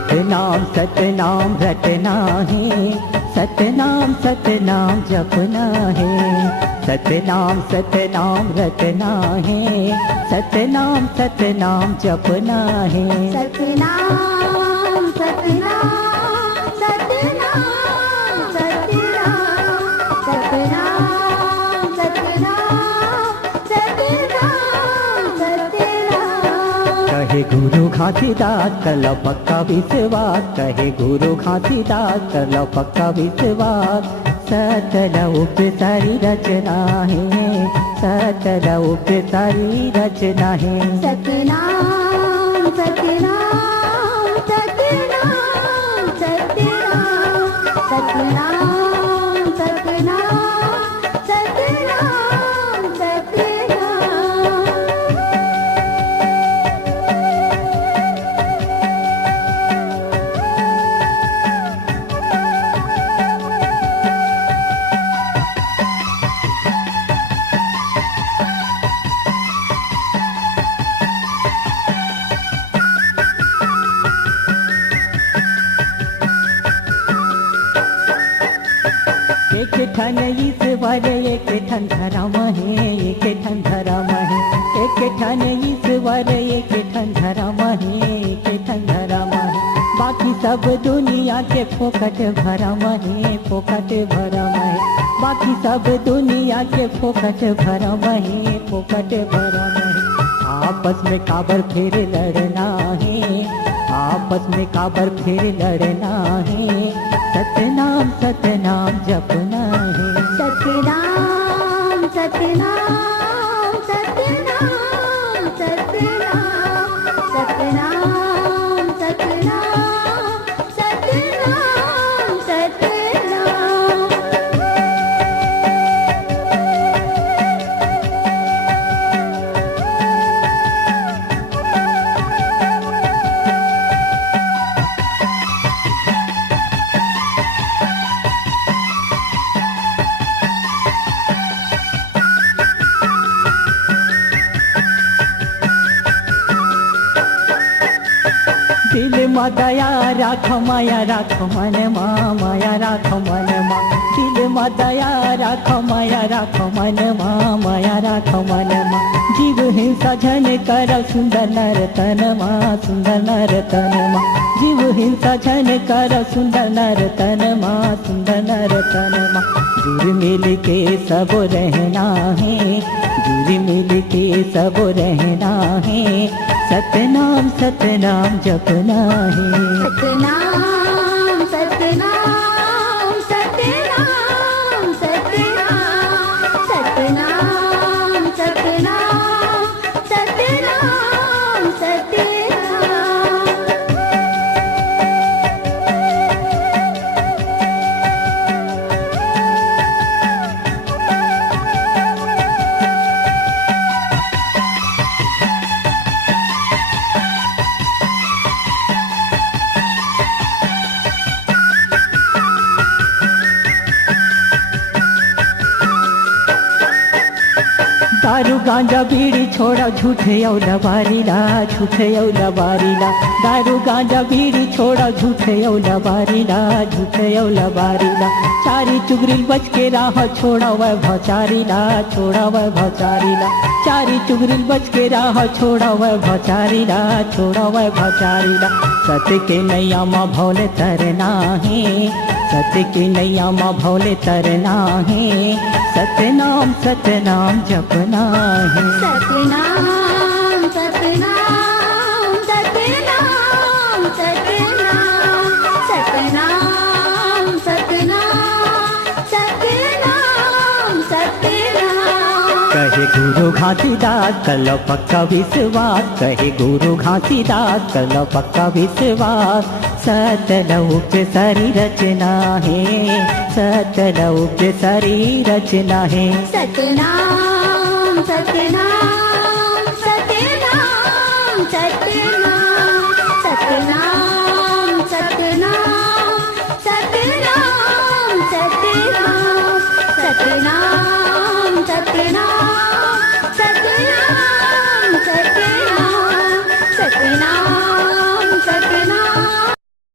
सतनाम सतनाम रटना है, सतनाम सतनाम जपना है। सतनाम सतनाम रटना है, सतनाम सतनाम जपना है। सतनाम सतनाम सतनाम सतनाम सतनाम सतनाम सतनाम सतनाम। कहे गुरु घासीदास कर लो पक्का विश्वास, कहे गुरु घासीदास कर लो पक्का विश्वास। सतलौक सारी रचना है, सतलौक सारी रचना है। सतनाम सतनाम सतनाम सतनाम सतनाम सतनाम सतनाम सतनाम। एक ठन ईश्वर एक ठन धर्म है, एक ठन धर्म है। एक ठन ईश्वर एक ठन धर्म है, एक ठन धर्म है। बाकी सब दुनिया के फोकट भरम है, फोकट भरम है। बाकी सब दुनिया के फोकट भरम है, फोकट भरम है। आपस में काबर फिर लड़ना है, आपस में काबर फिर लड़ना है। सतनाम सतनाम जपना है। सतनाम सतनाम सतनाम सतनाम सतनाम सतनाम सतनाम सतनाम। दिल में दया राख माया राख मन माँ, माया राख मन माँ। दिल में दया राख माया राख मन माँ, माया राख मन माँ। जीव हिंसा झन कर सुंदर नर तन माँ, सुंदर नर तन माँ। जीव हिंसा झन कर सुंदर नर तन माँ, सुंदर नर तन माँ। जुड़ मिल के सब रहना है, जुड़ मिल के सब रहना है। सतनाम सतनाम जपना है। सतनाम सतनाम सतनाम सतनाम सतनाम सतनाम सतनाम सतनाम। दारू गांजा बीड़ी छोड़ा झूठे और लबारीला, झूठे और लबारीला। दारू गांजा बीड़ी छोड़ा झूठे और लबारीला, झूठे और लबारीला। चारी चुगरिल बच के राह छोड़ा वह भचारीला, छोड़ा वह भचारीला। चारी चुगरिल बच के राह छोड़ा वह भचारीला, छोड़ा वह भचारीला। सत्य के नैया माँ भौले तरना है, सत्य की नैया माँ भौले तरना है। सतनाम सतनाम जपना है। सतनाम सतनाम सतनाम सतनाम सतनाम सतनाम सतनाम सतनाम। कहे गुरु घासीदास कर लो पक्का विश्वास, कहे गुरु घासीदास कर लो पक्का विश्वास। सतलौक सारी रचना है, सतलौक सारी रचना है। सतनाम सतनाम सतनाम सतनाम सतनाम सतनाम सतनाम सतनाम सतनाम।